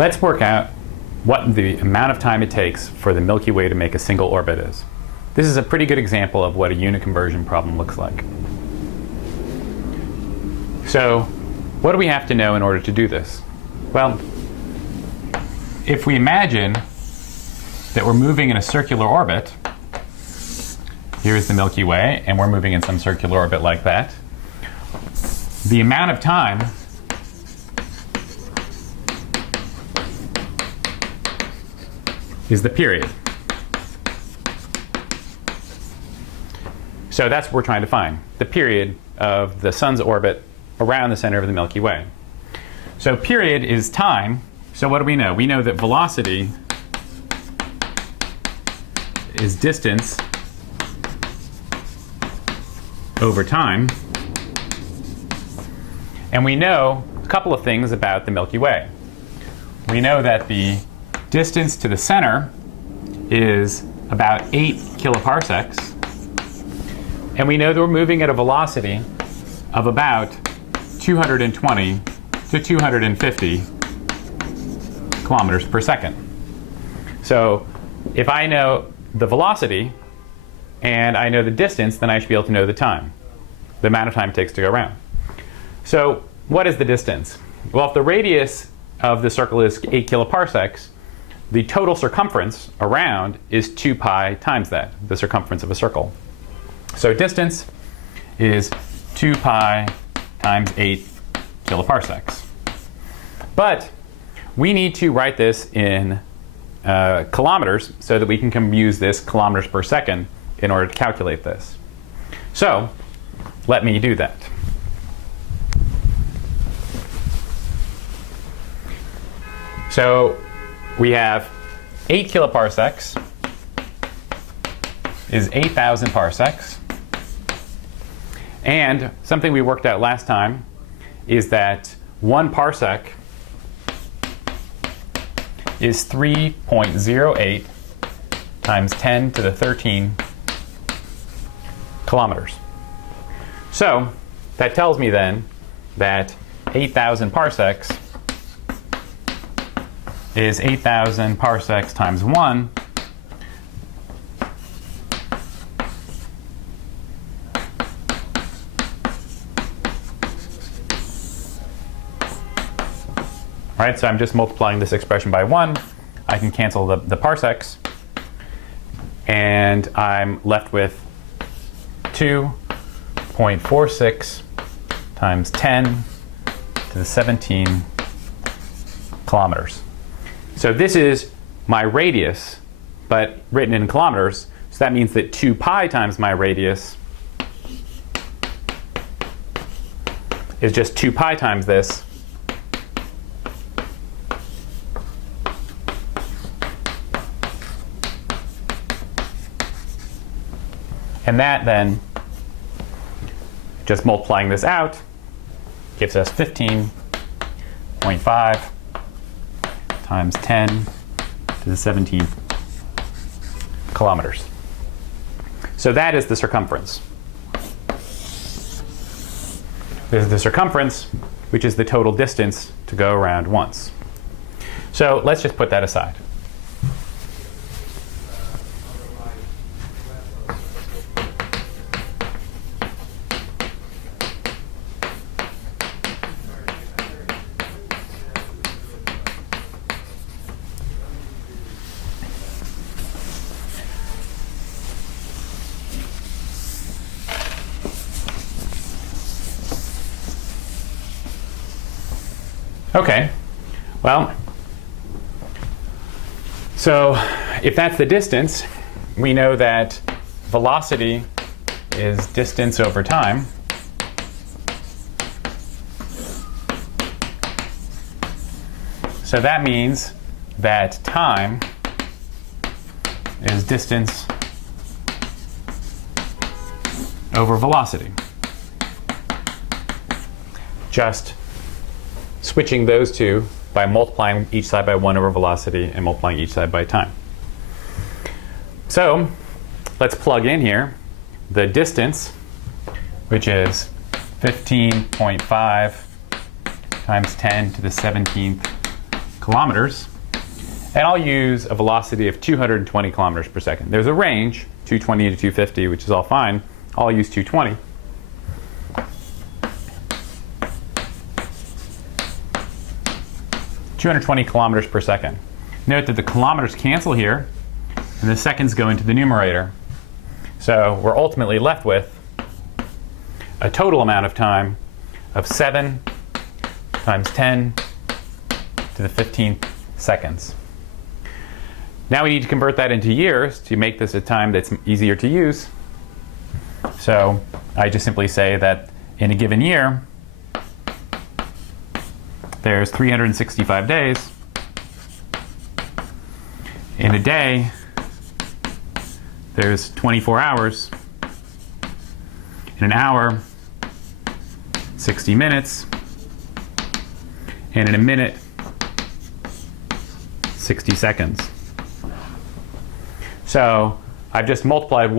Let's work out what the amount of time it takes for the Milky Way to make a single orbit is. This is a pretty good example of what a unit conversion problem looks like. So, what do we have to know in order to do this? Well, if we imagine that we're moving in a circular orbit, here's the Milky Way, and we're moving in some circular orbit like that, the amount of time is the period. So that's what we're trying to find, the period of the sun's orbit around the center of the Milky Way. So period is time. So what do we know? We know that velocity is distance over time. And we know a couple of things about the Milky Way. We know that the distance to the center is about 8 kiloparsecs. And we know that we're moving at a velocity of about 220 to 250 kilometers per second. So if I know the velocity and I know the distance, then I should be able to know the time, the amount of time it takes to go around. So what is the distance? Well, if the radius of the circle is 8 kiloparsecs, the total circumference around is 2 pi times that, the circumference of a circle. So distance is 2 pi times 8 kiloparsecs. But we need to write this in kilometers so that we can use this kilometers per second in order to calculate this. So let me do that. So we have 8 kiloparsecs is 8,000 parsecs. And something we worked out last time is that 1 parsec is 3.08 times 10 to the 13 kilometers. So that tells me then that 8,000 parsecs is 8,000 parsecs times 1, right, so I'm just multiplying this expression by 1. I can cancel the parsecs, and I'm left with 2.46 times 10 to the 17 kilometers. So this is my radius, but written in kilometers. So that means that 2 pi times my radius is just 2 pi times this. And that then, just multiplying this out, gives us 15.5 times 10 to the 17th kilometers. So that is the circumference. This is the circumference, which is the total distance to go around once. So let's just put that aside. Okay, well, so if that's the distance, we know that velocity is distance over time. So that means that time is distance over velocity. Just switching those two by multiplying each side by 1 over velocity and multiplying each side by time. So let's plug in here the distance, which is 15.5 times 10 to the 17th kilometers. And I'll use a velocity of 220 kilometers per second. There's a range, 220 to 250, which is all fine. I'll use 220. (220 kilometers per second). Note that the kilometers cancel here, and the seconds go into the numerator. So we're ultimately left with a total amount of time of 7 times 10 to the 15th seconds. Now we need to convert that into years to make this a time that's easier to use. So I just simply say that in a given year, there's 365 days. In a day, there's 24 hours. In an hour, 60 minutes. And in a minute, 60 seconds. So I've just multiplied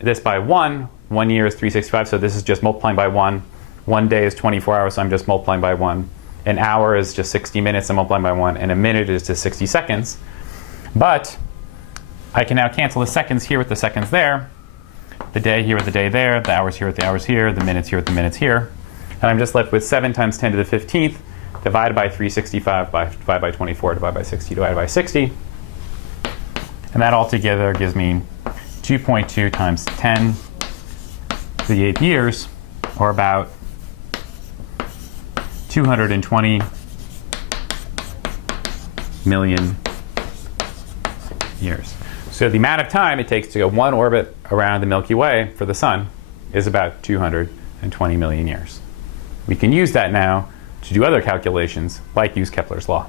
this by 1. 1 year is 365, so this is just multiplying by 1. 1 day is 24 hours, so I'm just multiplying by 1. An hour is just 60 minutes, I'm multiplying by 1. And a minute is just 60 seconds. But I can now cancel the seconds here with the seconds there, the day here with the day there, the hours here with the hours here, the minutes here with the minutes here. And I'm just left with 7 times 10 to the 15th divided by 365 divided by 24 divided by 60 divided by 60. And that altogether gives me 2.2 times 10 to the 8th years, or about 220 million years. So the amount of time it takes to go one orbit around the Milky Way for the Sun is about 220 million years. We can use that now to do other calculations, like use Kepler's law.